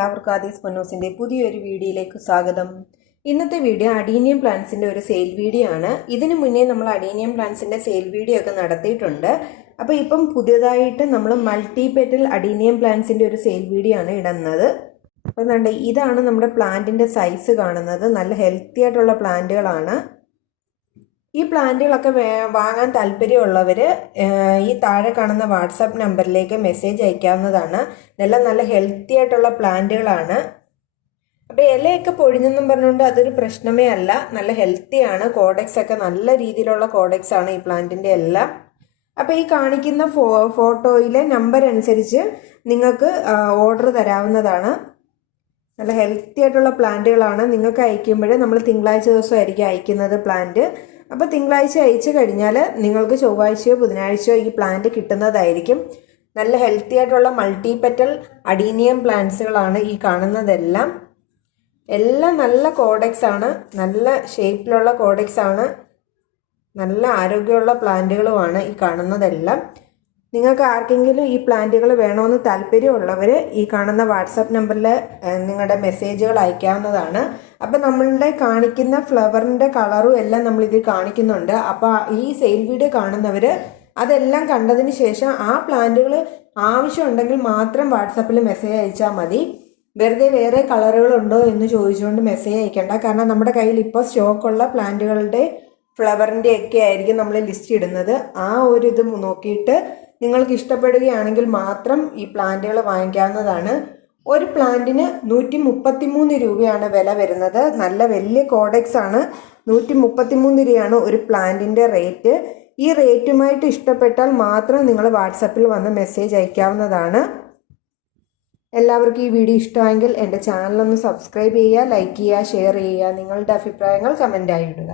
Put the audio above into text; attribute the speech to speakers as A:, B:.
A: എല്ലാവർക്കും ആദീസ് പൊന്നൂസിന്റെ പുതിയൊരു വീഡിയോയിലേക്ക് സ്വാഗതം. ഇന്നത്തെ വീഡിയോ അഡീനിയം പ്ലാന്റ്സിന്റെ ഒരു സെയിൽ വീഡിയോ ആണ്. ഇതിനു മുന്നേ നമ്മൾ അഡീനിയം പ്ലാന്റ്സിന്റെ സെയിൽ വീഡിയോ ഒക്കെ നടത്തിയിട്ടുണ്ട്. അപ്പോൾ ഇപ്പം പുതിയതായിട്ട് നമ്മൾ മൾട്ടി പെറ്റൽ അഡീനിയം പ്ലാന്റ്സിന്റെ ഒരു സെയിൽ വീഡിയോ ആണ് ഇടുന്നത്. അപ്പോൾ എന്താണ്ട് ഇതാണ് നമ്മുടെ പ്ലാന്റിന്റെ സൈസ് കാണുന്നത്. നല്ല ഹെൽത്തി ആയിട്ടുള്ള പ്ലാന്റുകളാണ്. ഈ പ്ലാന്റുകളൊക്കെ വാങ്ങാൻ താല്പര്യമുള്ളവർ ഈ താഴെ കാണുന്ന വാട്സാപ്പ് നമ്പറിലേക്ക് മെസ്സേജ് അയക്കാവുന്നതാണ്. നല്ല നല്ല ഹെൽത്തി ആയിട്ടുള്ള പ്ലാന്റുകളാണ്. അപ്പോൾ ഇലയൊക്കെ പൊഴിഞ്ഞെന്നും പറഞ്ഞുകൊണ്ട് അതൊരു പ്രശ്നമേ അല്ല. നല്ല ഹെൽത്തിയാണ് കോഡക്സ് ഒക്കെ നല്ല രീതിയിലുള്ള കോഡക്സ് ആണ് ഈ പ്ലാന്റിന്റെ എല്ലാം. അപ്പോൾ ഈ കാണിക്കുന്ന ഫോ ഫോട്ടോയിലെ നമ്പർ അനുസരിച്ച് നിങ്ങൾക്ക് ഓർഡർ തരാവുന്നതാണ്. നല്ല ഹെൽത്തി ആയിട്ടുള്ള പ്ലാന്റുകളാണ്. നിങ്ങൾക്ക് അയക്കുമ്പോൾ നമ്മൾ തിങ്കളാഴ്ച ദിവസമായിരിക്കും അയക്കുന്നത് പ്ലാന്റ്. അപ്പോൾ തിങ്കളാഴ്ച അയച്ചു കഴിഞ്ഞാൽ നിങ്ങൾക്ക് ചൊവ്വാഴ്ചയോ ബുധനാഴ്ചയോ ഈ പ്ലാന്റ് കിട്ടുന്നതായിരിക്കും. നല്ല ഹെൽത്തി ആയിട്ടുള്ള മൾട്ടിപെറ്റൽ അഡീനിയം പ്ലാന്റ്സുകളാണ് ഈ കാണുന്നതെല്ലാം. എല്ലാം നല്ല കോഡക്സ് ആണ് നല്ല ഷേപ്പിലുള്ള കോഡക്സ് ആണ് നല്ല ആരോഗ്യമുള്ള പ്ലാന്റുകളുമാണ് ഈ കാണുന്നതെല്ലാം. നിങ്ങൾക്ക് ആർക്കെങ്കിലും ഈ പ്ലാന്റുകൾ വേണമെന്ന് താല്പര്യമുള്ളവർ ഈ കാണുന്ന വാട്സാപ്പ് നമ്പറിൽ നിങ്ങളുടെ മെസ്സേജുകൾ അയക്കാവുന്നതാണ്. അപ്പം നമ്മളുടെ കാണിക്കുന്ന ഫ്ലവറിന്റെ കളറും എല്ലാം നമ്മൾ ഇതിൽ കാണിക്കുന്നുണ്ട്. അപ്പോൾ ഈ സെയിൽ വീഡിയോ കാണുന്നവർ അതെല്ലാം കണ്ടതിന് ശേഷം ആ പ്ലാന്റുകൾ ആവശ്യമുണ്ടെങ്കിൽ മാത്രം വാട്സാപ്പിൽ മെസ്സേജ് അയച്ചാൽ മതി. വെറുതെ വേറെ കളറുകളുണ്ടോ എന്ന് ചോദിച്ചുകൊണ്ട് മെസ്സേജ് അയക്കേണ്ട. കാരണം നമ്മുടെ കയ്യിൽ ഇപ്പോൾ സ്റ്റോക്കുള്ള പ്ലാന്റുകളുടെ ഫ്ലവറിന്റെ ഒക്കെ ആയിരിക്കും നമ്മൾ ലിസ്റ്റ് ഇടുന്നത്. ആ ഒരു ഇത് നോക്കിയിട്ട് നിങ്ങൾക്ക് ഇഷ്ടപ്പെടുകയാണെങ്കിൽ മാത്രം ഈ പ്ലാന്റുകൾ വാങ്ങിക്കാവുന്നതാണ്. ഒരു പ്ലാന്റിന് നൂറ്റി മുപ്പത്തി മൂന്ന് രൂപയാണ് വില വരുന്നത്. നല്ല വലിയ കോഡെക്സ് ആണ്. നൂറ്റി മുപ്പത്തി മൂന്ന് രൂപയാണ് ഒരു പ്ലാന്റിന്റെ റേറ്റ്. ഈ റേറ്റുമായിട്ട് ഇഷ്ടപ്പെട്ടാൽ മാത്രം നിങ്ങൾ വാട്സപ്പിൽ വന്ന് മെസ്സേജ് അയക്കാവുന്നതാണ്. എല്ലാവർക്കും ഈ വീഡിയോ ഇഷ്ടമായെങ്കിൽ എന്റെ ചാനലൊന്ന് സബ്സ്ക്രൈബ് ചെയ്യുക ലൈക്ക് ചെയ്യുക ഷെയർ ചെയ്യുക നിങ്ങളുടെ അഭിപ്രായങ്ങൾ കമന്റായി ഇടുക.